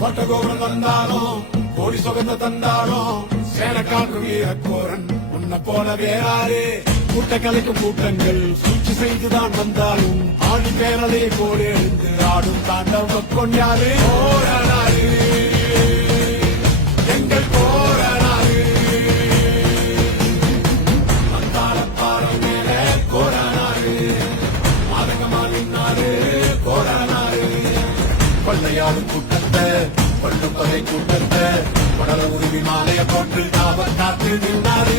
வட்டகோபுரம் தந்தாலும் கோடி சுகந்த தந்தாலும் சேனக்காக்கும் வீரக்கோரன் உன்னை போல வேறாரு கூட்ட கலைக்கும் கூட்டங்கள் சூழ்ச்சி செய்துதான் வந்தாலும் ஆடி பேரலை போல எழுந்து ஆடும் தாண்டவ கொண்டாரு போராடாரு எங்கள் போராடாரு அந்தாள பாறை மேல கோரானாரு மாதங்கமா நின்னாரு கோரானாரு கொள்ளையாடும் கூட்டத்தை கொள்ளும் பகை கூட்டத்தை உடல உருவி மாலைய போட்டு காவல் காத்து நின்றாரு